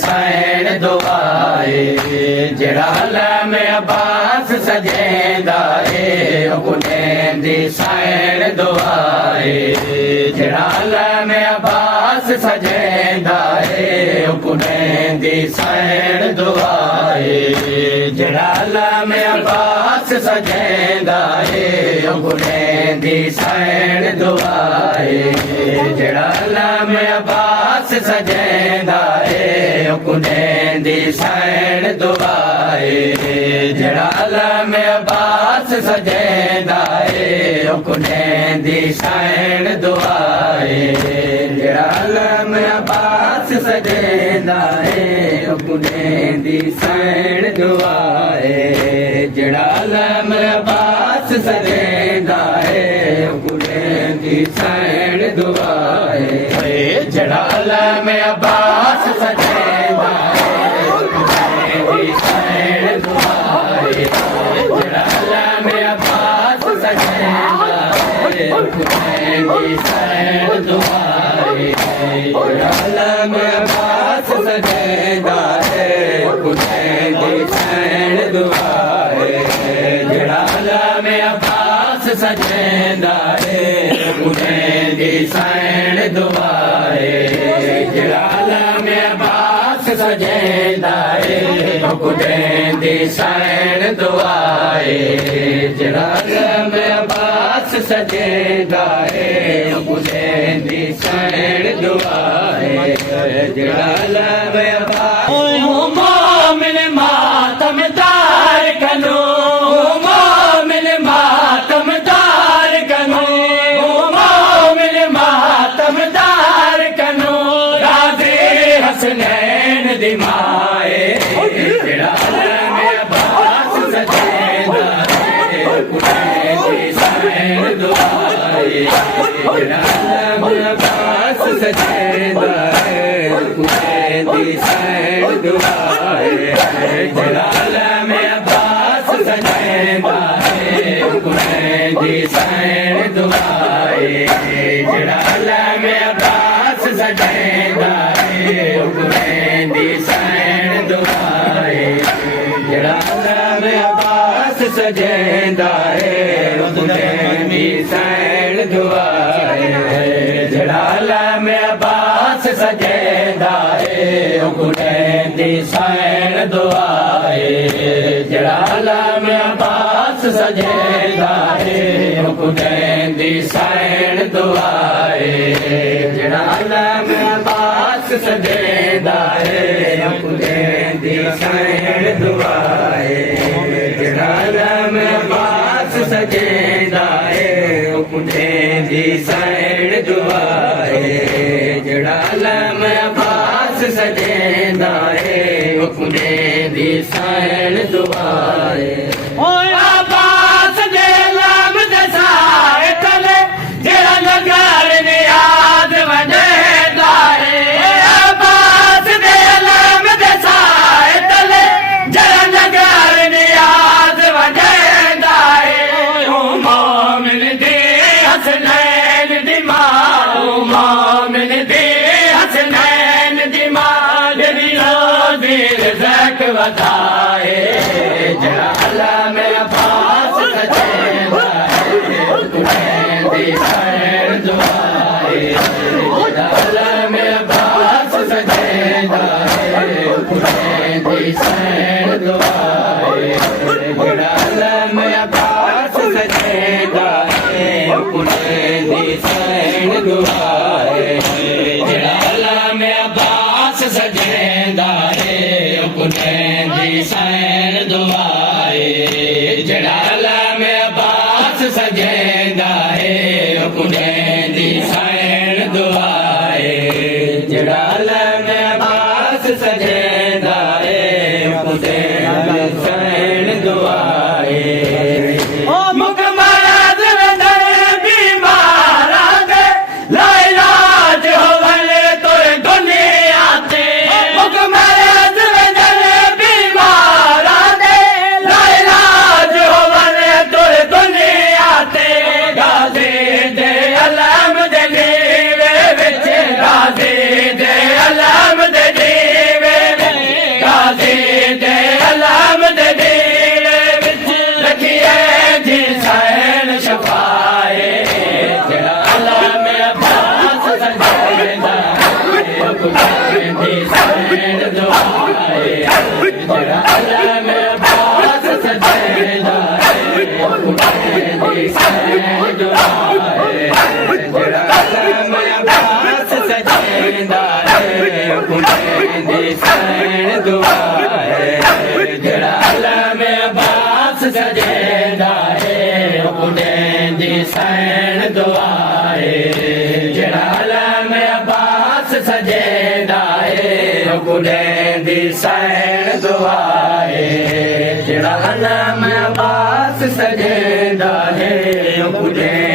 सैन दुआए जड़ा लम अब्बास सजेंदा है उन्हें दी सैन दुआए जड़ा लम अब्बास सजेंदा है उन्हें दी सैन दुआए जड़ा लम अब्बास सजेंदा है उन्हें दी सैन दुआए जड़ा लम अब्बास सजेंदा है उन्हें दी सैन दुआए जड़ा लम अब्बास सजेंदा है उन्हें दी सैन दुआए जड़ा लम अब्बास सजेंदा है उन्हें दी सैन दुआए जड़ा लम अब्बास सजेंदा है उन्हें दी सैन दुआए जड़ा लम अब्बास सजेंदा है उन्हें दी सैन दुआए जड़ा लम अब्बास सजेंदा है उन्हें दी सैन दुआए जड़ा लम अब्बास सजेंदा है उन्हें दी सैन दुआए जड़ा लम अब्बास सजेंदा है उन्हें दी सैन दुआए जड़ा लम अब्बास सजेंदा है उन्हें दी सैन दुआए जड़ा लम अब्बास सजेंदा है उन्हें दी सैन दुआए जड़ा लम अब्बास मोमिन मातमदार कनो मोमिन मातमदार कनो मोमिन मातमदार कनो राज़े हसनैन दी माए जड़ा लम अब्बास सजेंदा है उन्हें दी सैन दुआए जड़ा लम अब्बास सजेंदा है उन्हें दी सैन दुआए जड़ा लम अब्बास सजेंदा है उन्हें दी सैन दुआए जड़ा लम अब्बास सजेंदा है उन्हें दी सैन दुआए जड़ा लम अब्बास सजेंदा है उन्हें दी सैन दुआए जड़ा लम अब्बास सजेंदा है उन्हें दी सैन दुआए जड़ा लम अब्बास सजेंदा है उन्हें दी सैन दुआए जड़ा लम अब्बास सजेंदा है उन्हें दी सैन दुआए जड़ा लम अब्बास सजेंदा है उन्हें दी सैन दुआए जड़ा लम अब्बास सजेंदा है उन्हें दी सैन दुआए अब्बास दे लम दसाए तले जड़ा नगर नियाज वजेंदा है अब्बास दे लम दसाए तले जड़ा नगर नियाज वजेंदा है मोमिन दे हसनैन दी मां मोमिन दे हसनैन दी मां जड़ी रोज़ी रिज़्क़ वधाए जड़ा लम अब्बास सजेंदा है उन्हें दी सैन दुआए जड़ा लम अब्बास सजेंदा है उन्हें दी सैन दुआए जड़ा लम अब्बास सजेंदा है उन्हें दी सैन दुआए जड़ा लम अब्बास सजेंदा है उन्हें दी सैन दुआए जड़ा लम अब्बास सजेंदा है उन्हें दी सैन दुआए जड़ा लम अब्बास सजेंदा है उन्हें दी सैन दुआए सजेंदा है कुड़े दी सैन दुआए जड़ा अलम अब्बास सजेंदा है कुड़े दी सैन दुआए जड़ा अलम अब्बास सजेंदा है कुड़े दी सैन दुआए जड़ा अलम अब्बास सजेंदा है कुड़े दी सैन दुआए जड़ा अलम अब्बास सजेंदा है कुड़े